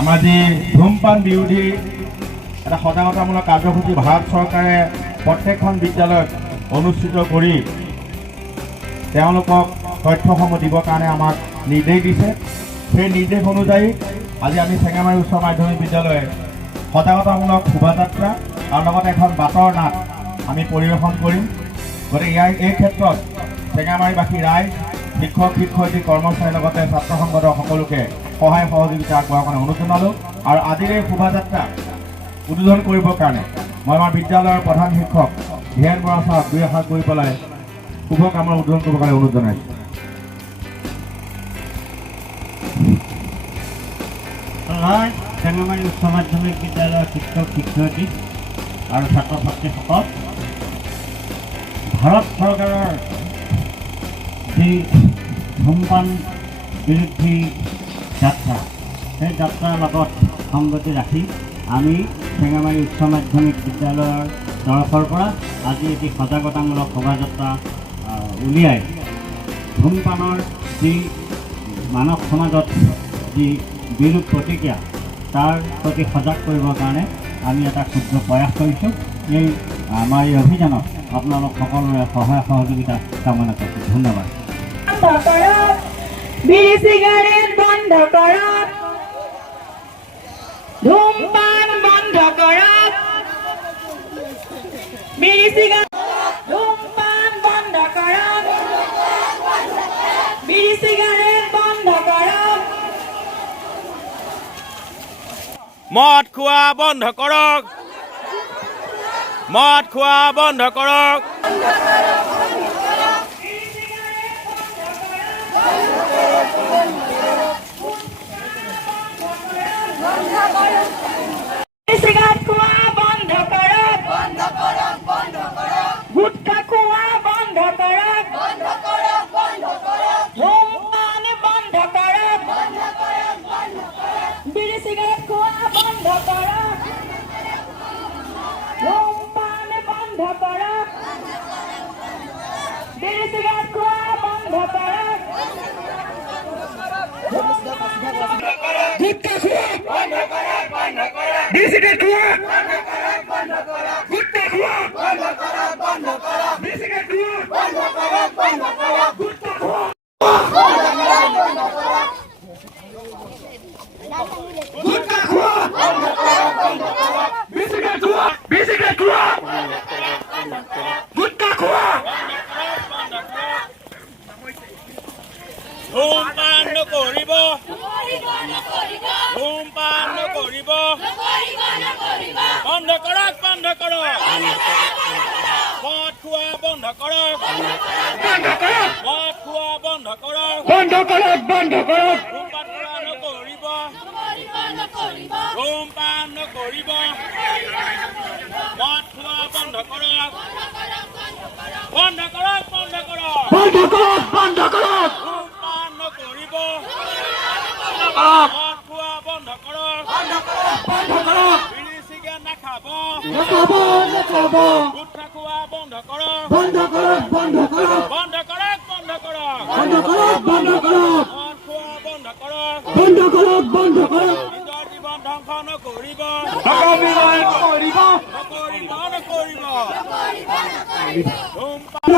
আমাৰ যি ধূমপান বিৰোধী এটা সজাগতামূলক কাৰ্যসূচী ভাৰত চৰকাৰে প্ৰত্যেকখন বিদ্যালয়ত অনুষ্ঠিত কৰি তেওঁলোকক তথ্যসমূহ দিবৰ কাৰণে আমাক নিৰ্দেশ দিছে। সেই নিৰ্দেশ অনুযায়ী আজি আমি চেঙামাৰী উচ্চ মাধ্যমিক বিদ্যালয়ে সজাগতামূলক শোভাযাত্ৰা আৰু লগতে এখন বাটৰ নাট আমি পৰিৱেশন কৰিম। গতিকে এই ক্ষেত্ৰত চেঙামাৰীবাসী ৰাইজ, শিক্ষক শিক্ষয়িত্ৰী, কৰ্মচাৰীৰ লগতে ছাত্ৰ সংগঠনৰ সকলোকে সহায় সহযোগিতা আগবঢ়োৱাৰ কাৰণে অনুৰোধ জনালোঁ। আৰু আজিৰ এই শোভাযাত্ৰা উদ্বোধন কৰিবৰ কাৰণে মই আমাৰ বিদ্যালয়ৰ প্ৰধান শিক্ষক ধীৰেন বৰা ছাৰক দুই এষাৰ কৰি পেলাই শুভকামনা উদ্বোধন কৰিবৰ কাৰণে অনুৰোধ জনাইছোঁ। চেঙামাৰী উচ্চ মাধ্যমিক বিদ্যালয়ৰ শিক্ষক শিক্ষয়িত্ৰী আৰু ছাত্ৰ ছাত্ৰীসকল, ভাৰত চৰকাৰৰ যি ধূমপান বিৰোধী যাত্ৰা, সেই যাত্ৰাৰ লগত সংগতি ৰাখি আমি চেঙামাৰী উচ্চ মাধ্যমিক বিদ্যালয়ৰ তৰফৰ পৰা আজি এটি সজাগতামূলক শোভাযাত্ৰা উলিয়াই ধূমপানৰ যি মানৱ সমাজত যি বিৰূপ প্ৰতিক্ৰিয়া তাৰ প্ৰতি সজাগ কৰিবৰ কাৰণে আমি এটা ক্ষুদ্ৰ প্ৰয়াস কৰিছোঁ। এই আমাৰ এই অভিযানত আপোনালোক সকলোৰে সহায় সহযোগিতা কামনা কৰিছোঁ। ধন্যবাদ। বিড়ি সিগাৰেট বন্ধ কৰক, ধূমপান বন্ধ কৰক, বিড়ি সিগাৰেট ধূমপান বন্ধ কৰক, বিড়ি সিগাৰেট বন্ধ কৰক, মদ খোৱা বন্ধ কৰক, মদ খোৱা বন্ধ কৰক, সিগারেট খোয়া বন্ধ করক, গুটখা খোয়া বন্ধ করক, ধূমপান বন্ধ করক, বিড়ি সিগারেট খোয়া বন্ধ করক, ধূমপান বন্ধ করক, বিড়ি সিগারেট খোয়া বন্ধ করক, গুটখা খোয়া বন্ধ করক, বিড়ি সিগারেট খোয়া বন্ধ করক, গুটখা খোয়া বন্ধ করক, বিড়ি সিগারেট খোয়া বন্ধ করক, গুটখা খোয়া গুটখা খোয়া বিড়ি সিগারেট খোয়া গুটখা খোয়া ধূমপান নকৰিব, ধূমপান নকৰিব, বন্ধ কৰক, বন্ধ কৰক, মদ খোৱা বন্ধ কৰক, মদ খোৱা বন্ধ কৰক, ধূমপান খোৱা নকৰিব, ধূমপান নকৰিব, মদ খোৱা বন্ধ কৰক, বন্ধ কৰক, বন্ধ কৰক, ধূমপান নকৰিব, মদ খোৱা বন্ধ কৰক, বিড়ি চিগাৰেট নাখাব, গুটখা খোৱা বন্ধ কৰক, বন্ধ কৰক, বন্ধ কৰক, মদ খোৱা বন্ধ কৰক, নিজৰ জীৱন ধ্বংস নকৰিব, নকৰিব, ধূমপান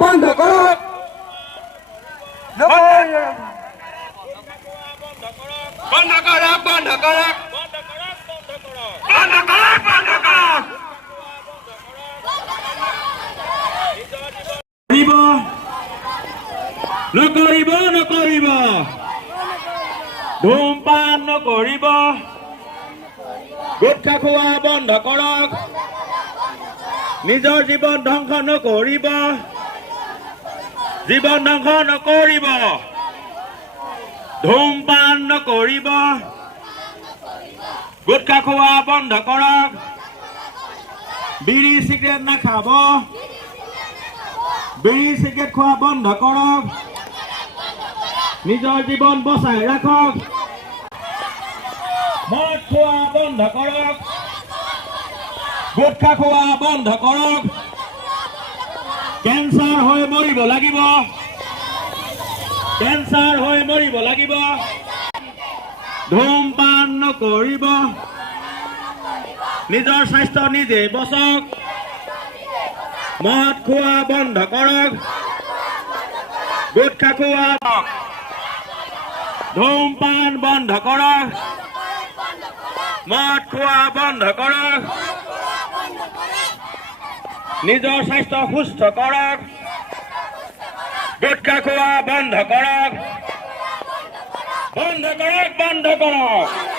বন্ধ কৰক, বন্ধ কৰক, বন্ধ কৰক, কৰিব, নকৰিব, নকৰিব, ধূমপান নকৰিব, গুটখা খোৱা বন্ধ কৰক, নিজৰ জীৱন ধ্বংস নকৰিব, জীৱন ধ্বংস নকৰিব, ধূমপান নকৰিব, গুটখা খোৱা বন্ধ কৰক, বিড়ি চিগাৰেট নাখাব, বিড়ি চিগাৰেট খোৱা বন্ধ কৰক, নিজৰ জীৱন বচাই ৰাখক, মদ খোৱা বন্ধ কৰক, গুটখা খোৱা বন্ধ কৰক, কেঞ্চাৰ হৈ মৰিব লাগিব, কেঞ্চাৰ হৈ মৰিব লাগিব, ধূমপান ধূমপান নকৰিব নিজৰ স্বাস্থ্য নিজে বচক মদ খোৱা বন্ধ কৰক গুটখা খোৱা ধূমপান বন্ধ কৰক মদ খোৱা বন্ধ কৰক নিজৰ স্বাস্থ্য সুস্থ কৰক গুটখা খোৱা বন্ধ কৰক বন্ধ কৰক